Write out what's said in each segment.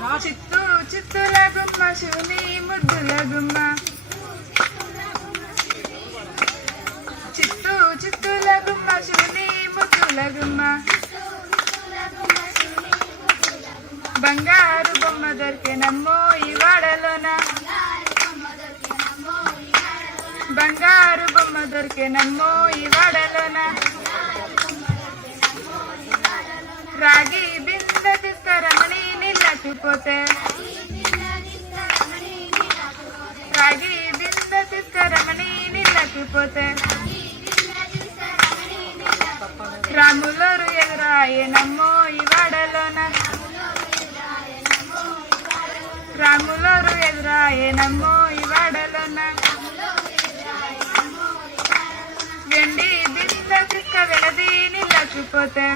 చిత్తూ చిత్తుల గుమ్మ శివుని ముద్దుల గుమ్మ చిత్తూ చిత్తుల గుమ్మ శివుని ముద్దుల గుమ్మ బంగారు బొమ్మ దొరికెనమ్మో ఈ వాడలోన బంగారు బొమ్మ దొరికెనమ్మో ఈ వాడలోన రాగి బిందె తీసుకురమని నీళ్ళకిపోతే రాగి బిందె తీసుకురమని నీళ్ళకిపోతే రాములోరు ఎదురాయనమ్మో ఈ వాడలోన రాములోరు ఎదురాయనమ్మో ఈ వాడలోన వెండి బిందె తీసుక వెలది నీళ్ళకిపోతే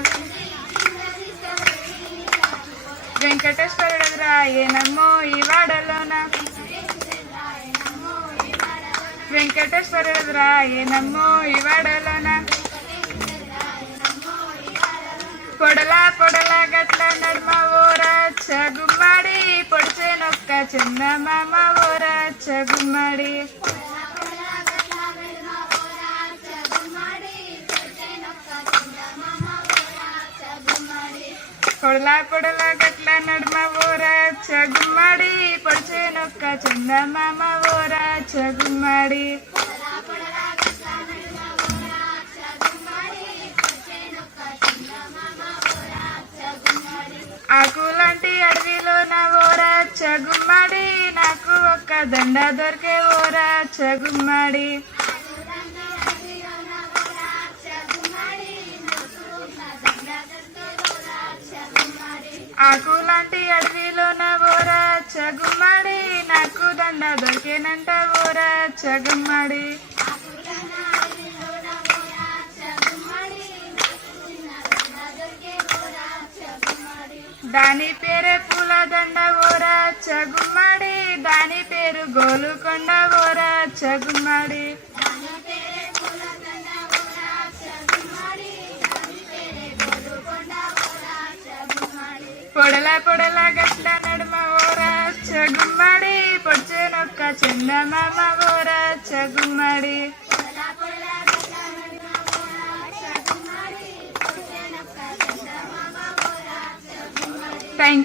వెంకటేశ్వరుడు ఎదురాయనమ్మో ఈ వాడలోన వెంకటేశ్వరుడు ఎదురాయనమ్మో ఈ వాడలోన పొడలా పొడలా గట్ల నడుమ ఓరచ్చ గుమ్మడి పొడిచేనొక్క చిన్న మామ ఓరచ్చ గుమ్మడి పొడలా పొడలా గట్ల నడుమ ఓరచ్చ గుమ్మడి పొడిచేనొక్క చిన్న మామ ఓరచ్చ గుమ్మడి ఆకులాంటి అడవిలో నా ఓరచ్చ గుమ్మడి నాకు ఒక్క దండ దొరికే ఓరచ్చ గుమ్మడి ఆకులాంటి అడవిలో నా ఓరచ్చ గుమ్మడి నాకు దండ దొరికేనంట ఓరచ్చ గుమ్మడి దాని పేరే పూల దండ ఓరచ్చ గుమ్మడి దాని పేరు గోలుకొండ ఓరచ్చ గుమ్మడి పొడల పొడల గట్ల నడుమ ఓరచ్చ గుమ్మడి పొడిచేనొక్క చిన్న మామ ఓరచ్చ గుమ్మడి థ్యాంక్